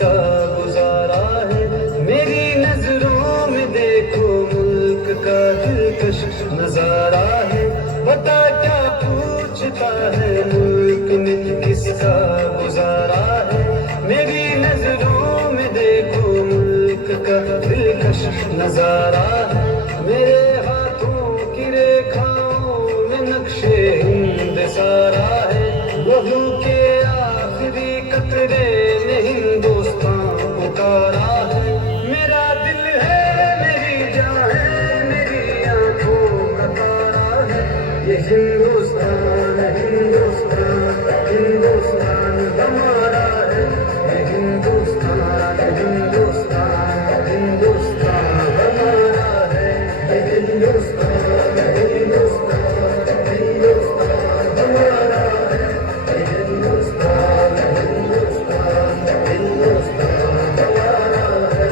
किसका गुजारा है। मेरी नजरों में देखो मुल्क का दिलकश नजारा है। बता क्या पूछता है मुल्क में किसका गुजारा है। मेरी नजरों में देखो मुल्क का दिलकश नजारा है। मेरे हाथों की रेखाओं में नक्शे हिंद सारा है। लहू के आखिरी कतरे ने हिंदुस्तान पुकारा है। मेरा दिल है मेरी जान है मेरी आंखों का तारा है। ये हिंदुस्तान हिंदुस्तान हिंदुस्तान हमारा है। ये हिंदुस्तान हिंदुस्तान हिंदुस्तान हमारा है। ये हिंदुस्तान हिंदुस्तान हिंदुस्तान हमारा है। ये हिंदुस्तान हिंदुस्तान हिंदुस्तान हमारा है।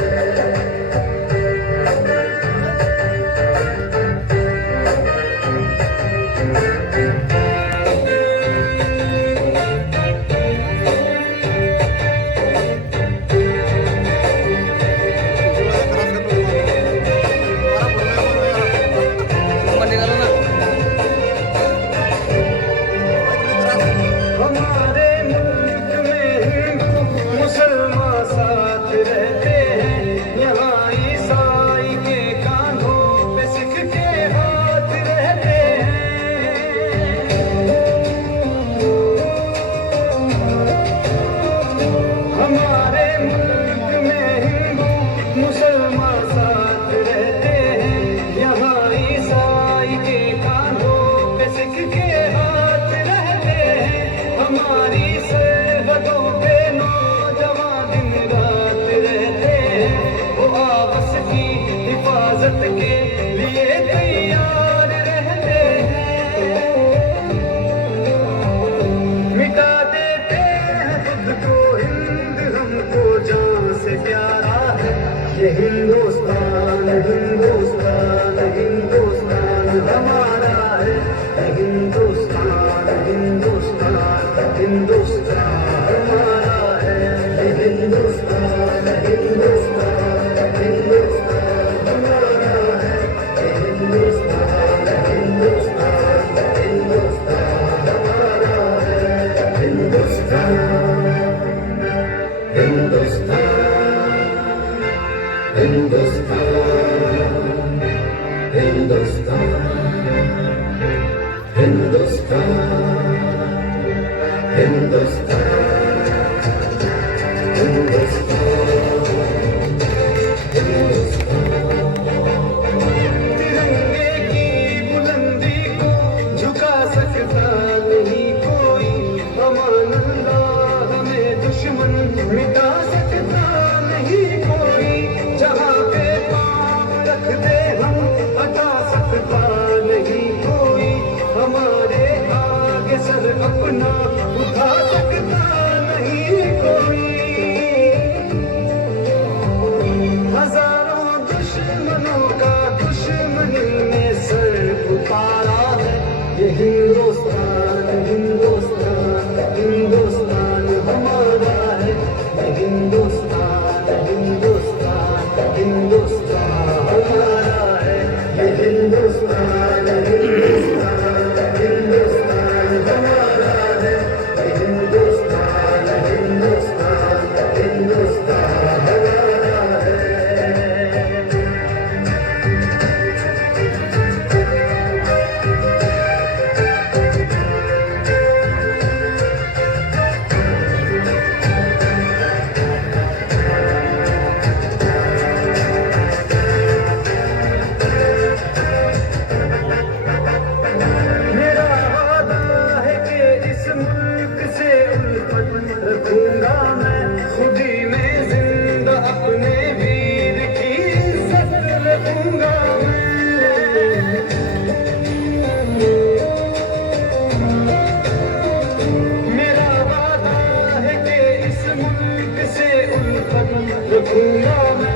हमारे मुल्क में हिंदू मुसलमान साथ रहते हैं। यहाँ ईसाई के कांधों पे सिख के हाथ रहते हैं। हमारे मुल्क में हिंदू मुसलमान साथ रहते हैं। यहाँ ईसाई के कांधों पे सिख के हाथ रहते हैं। हमारी सरहदों पे नौजवान दिन रात रहते हैं। वो आपस की हिफाजत के लिए तैयार रहते हैं। मिटा देते हैं खुद को हिंद हमको जान से प्यारा है। ये हिंदुस्तान हिंदुस्तान हिंदुस्तान हमारा है। ये हिंदुस्तान हिंदुस्तान हिंदुस्तान हमारा है। ये हिंदुस्तान हिंदुस्तान हिंदुस्तान हमारा है। ये हिंदुस्तान हिंदुस्तान हिंदुस्तान हमारा है। हिंदुस्तान हिंदुस्तान हिंदुस्तान हिंदुस्तान हिंदुस्तान तिरंगे की बुलंदी को झुका सकता नहीं कोई। अमान अल्लाह हमें दुश्मन मिटा सकता नहीं कोई। जहाँ पे पाँव रख दे हम हटा सकता नहीं कोई। हमारे आगे सर अपना उठा सकता नहीं कोई। हजारों दुश्मनों का दुश्मनी ने सर उतारा है। ये हिंदुस्तान हिंदुस्तान हिंदुस्तान हमारा है। ये हिंदुस्तान हिंदुस्तान हिंदुस्तान हमारा है। ये हिंदुस्तान हिंदुस्तान हिंदुस्तान हमारा है। ये हिंदुस्तान हिंदुस्तान हिंदुस्तान हमारा है। मेरा वादा है कि इस मुल्क से उल्फत रखूंगा मैं। खुदी में जिंदा अपने वीर की इज्जत रखूंगा मैं। मेरा वादा है कि इस मुल्क से उल्फत रखूंगा मैं।